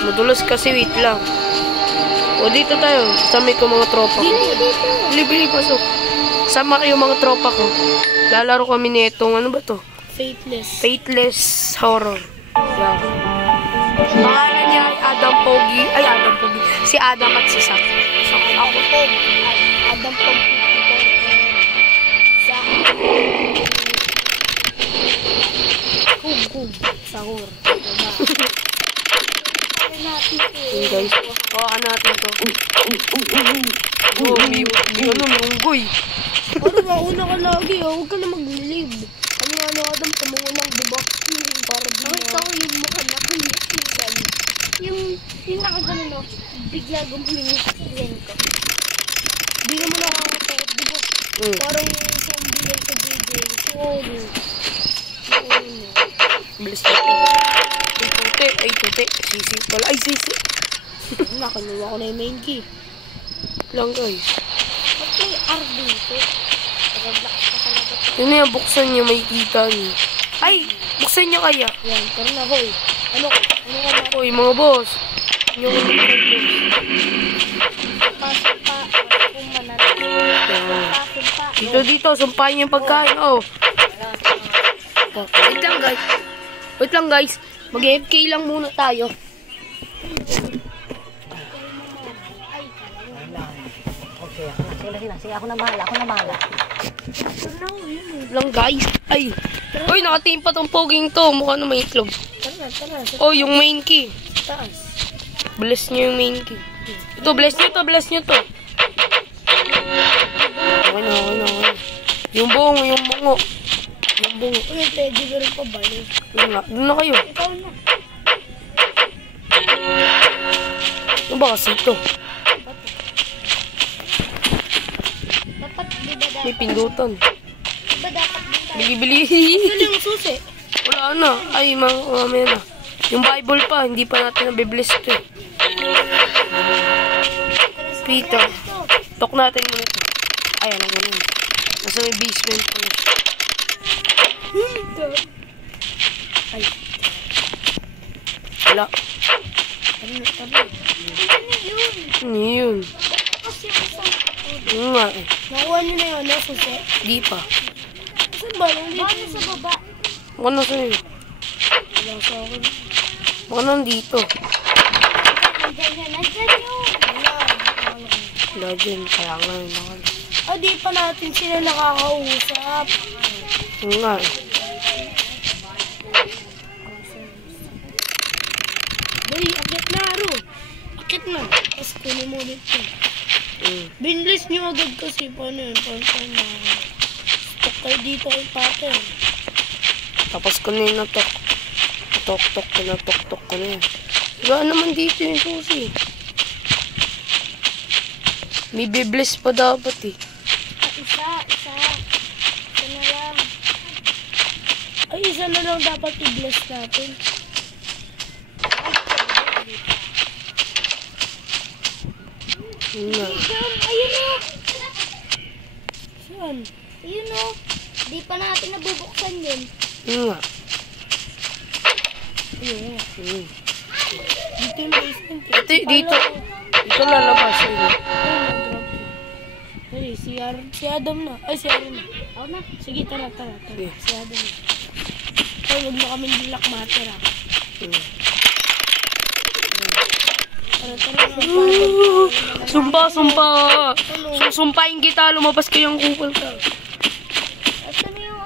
Madulas kasi, wait lang. O, dito tayo. Kasama ko mga tropa ko. Bili, pasok. Sama kayo mga tropa ko. Lalaro kami nitong, ano ba to? Faithless horror. Yeah. Pangalan niya ay Adam Pogi. Ay, Adam Pogi. Si Adam at si Sak. So, ako po. Adam Pogi. Kug. Sahur. Hey guys, kawakan natin to. Oh, may unggoy. Ano ba, una ka lagi, huwag ka na maglilib. Kami nga na Adam, tumungunang buboxing para di na. Nakita ko yung mukha na kulitin. Yung nakagano na, bigla gumaling yung screen ko. Di naman nakakatakot, di ba? Parang yung zombie lang sa JJ. Sorry. Bilis na ito. Ay, tute. Sisi pala. Ay, sisi. Nakaluwa ko na yung main key. Lang, guys. Ba't may R dito? Nag-block ka talaga. Yun na, buksan niyo, may kita niyo. Ay, buksan niyo kaya. Yan, tara na, hoy. Ano ka na? Hoy, mga boss. Ano ko na Pasok pa. Kung manatay. Dito, sumpahin niyo yung pagkain. Oh. Wait lang, guys. Mag-FK lang muna tayo. Okay, sige, ako na mahala. Lang, guys. Ay. Uy, nakateam pa tong poging to. Mukha na may itlog. Tara. Oh, yung main key. Taas. Bless niyo yung main key. Ito, bless niyo to. Okay na. Yung bungo. Uy, teddy bear pa balik. Yun nga, doon na kayo. Ikaw na. Ano ba kasi ito? Dapat, di ba dapat? May pindutan. Di ba dapat din tayo? Bili. Ito yung susi. Wala na. Ay, mamaya na. Yung Bible pa, hindi pa natin nabibless ito eh. Peter. Tok natin muna ito. Ay, ano muna yun. Nasa may basement pa na siya. Ay. Wala. Ano yun? Ano nga eh. Nakuha nyo na yun, susi? Di pa. Saan ba? Baka sa baba. Baka na sa'yo. Wala sa akin. Baka nandito. Nandiyan yun. Wala dyan. Kaya nga yun. Di pa natin sila nakakausap. Ano nga eh. Boy, akit na, Aro. Akit na. Tapos kunin mo ulit yun. Binless nyo agad kasi. Paano yun? Paano na? Stuck kayo dito kay Pater. Tapos ko na yung natok. Tok-tok ko na yun. Wala naman dito yung susi. May bibless pa dapat eh. Isa na lang. Ay, isa na lang dapat i-bless natin. Ayun o. Saan? Ayun o. Di pa natin nabubuksan yun. Yun nga. Ayun. Dito yung basement. Dito. Dito lalabas. Ay, si Adam na. Ay, si Adam na. Ako na. Sige, tara. Sige. Si Adam na. Ay, huwag na kami black matter ha. Tara. Sumpa. Sumpahin kita. Lumabas kayong kupal ka. Asan na yung...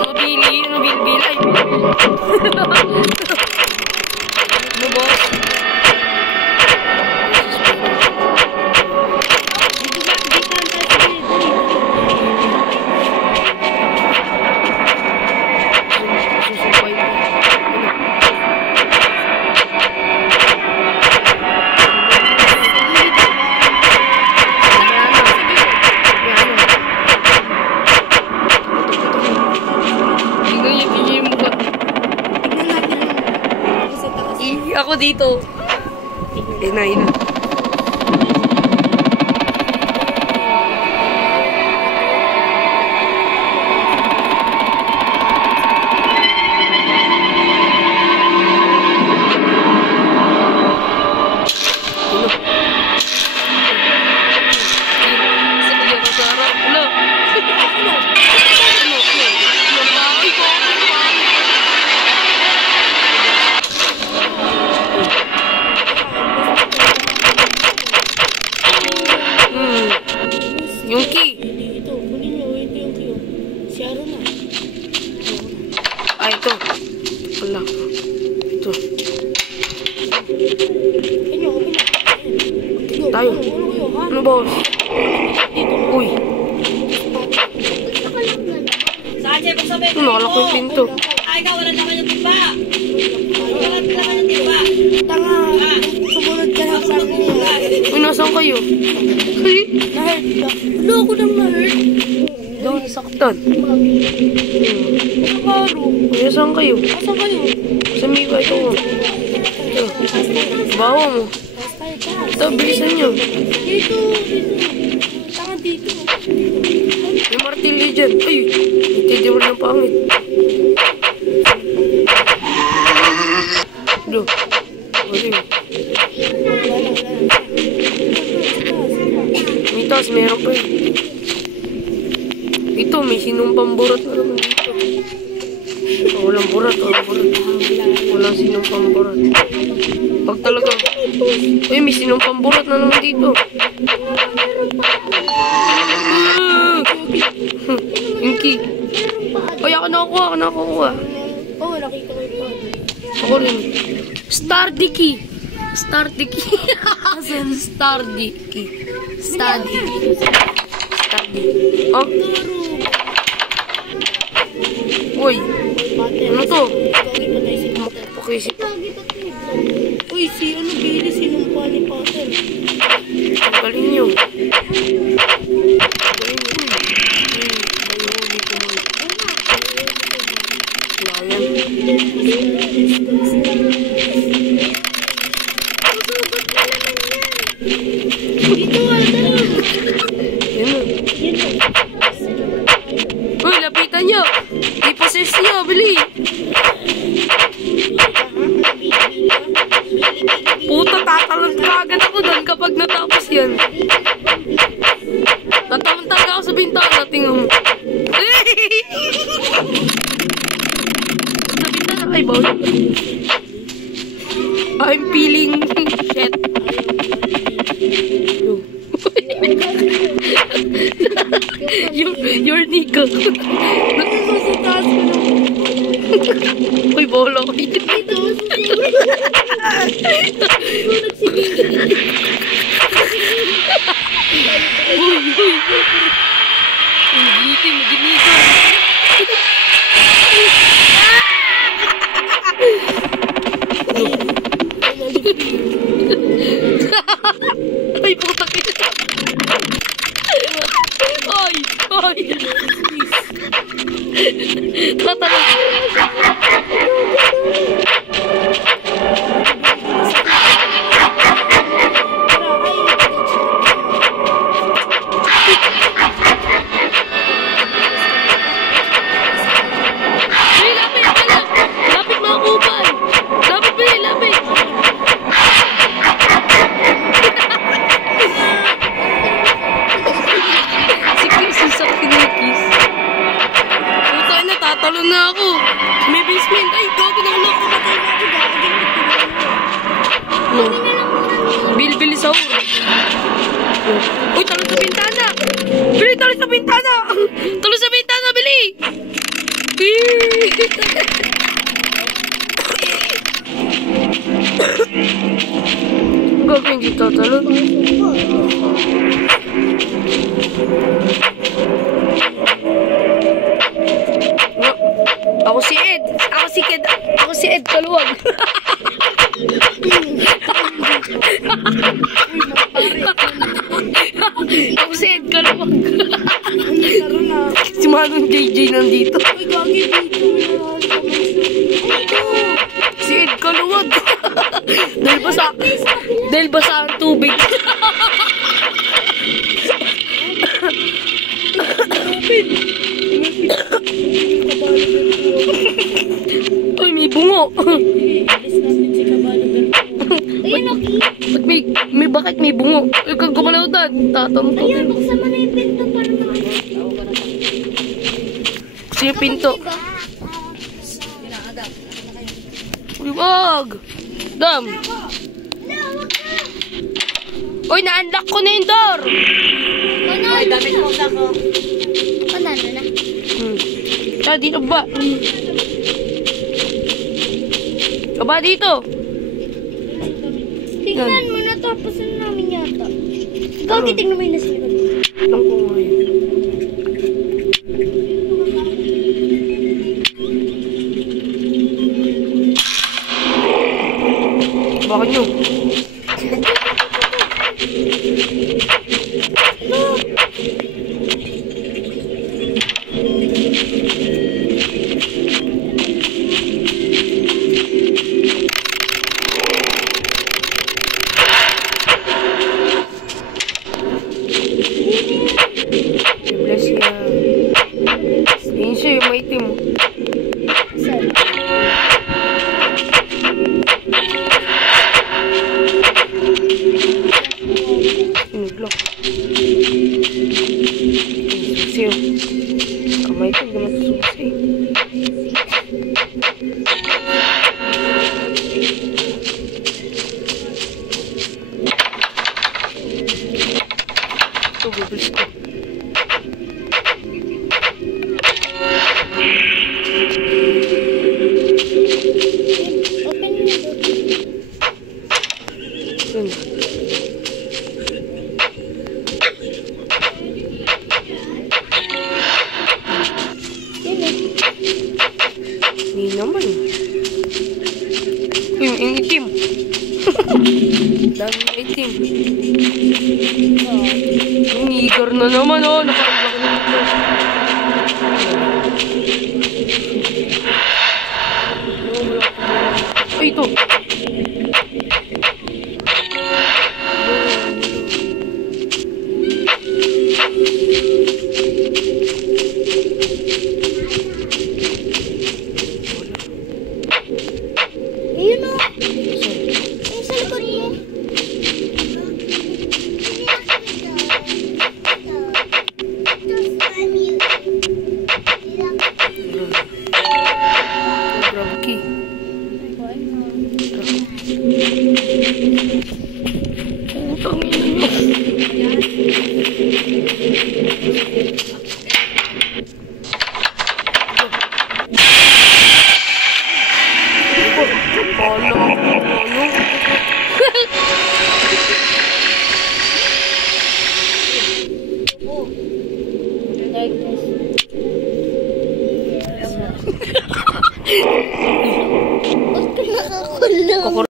Nabili. Ay, ano boss? Ako dito. Ina. Ano, boss? Uy. Sache, magsabi ko. Nakalak yung pinto. Ay, ikaw, wala naman yung timba. Wala naman yung timba. Tanga, sumunod ka lang sa akin niya. Uy, nasaan kayo? Ay, Na-hurt ka. Wala ako nang na-hurt. doon saktan. Nakaro. Uy, nasaan kayo? Asa kayo? Sa Miwa, ito ko. Ito. Bawa mo. Ito, bilisan nyo. Dito. Tanga dito. May martilyo dyan. Ay, itidimol ng pangit. Do. Ay. May taas, meron pa eh. Ito, may sinumpang burat na naman dito. Oh, walang burat, walang burat. Walang sinumpang burat. Pag talaga. Uy, may sinumpang burat na naman dito. Yung key. Ay, ako nakakuha. Oo, nakita ko yung Ako rin. Stardicky. Stardicky. Stardicky. Stardicky. Oh. Uy. Ano to? Pakisip. Uy, Billy, sinumpa ni Potter. Galing nyo. Galing nyo. Dito, Uy, lapitan nyo. I-possess nyo, bili. Puta, tatalon ka agad ako doon kapag natapos yan. Tatalon talaga ako sa bintana, tingnan mo. Sa bintana, ay bawal. I'm feeling shit. Your Nico. Nagsusitaas ko lang. Uy, bola ko dito. Ay, puta kita. Ay. Tatalon. Talon na ako. May basement. Ay, gabi na ako. No. Bil sa uro. Uy, talon sa bintana. Bili, talon sa bintana. Talon sa bintana, bili. Gabi hindi tatalon. Ako si Ed Kaluwag. Ako si Ed Kaluwag. Si Manong JJ nandito. Uy, gagi dito. Si Ed Kaluwag. Dahil basa ang tubig. Uy, may bungo. Alis natin si Kabalo. Ayun, okay. Bakit may bungo? Uy, kag gumalaw doon. Tatanong to. Ayun, buksan mo na yung pinto para makita. Kasi yung pinto. Uy, wag. Dam. Uy, na-unlock ko na yung door. Ay, damit mo sa ko. Ano na? Tsaka dito ba? Aba dito. Tingnan mo, natapos na namin yata. Gagi, tingnan mo yung nasa likod. Alam ko nga yun. Bakit nyo? Bless ya. Yun siya yung may team. Saan? Sinuglock. Susi oh. Kamay ko, gano'n susi. Ito, bublis ko. Open mo doon. Yun. Hindi naman. Yung itim. Dami yung itim. Yung eager na naman oh. Nakalaki na ito. Ay, ito. Ayun o. Ayun sa likod mo. Grab key. Utang ina. Ba't ka nakakulong?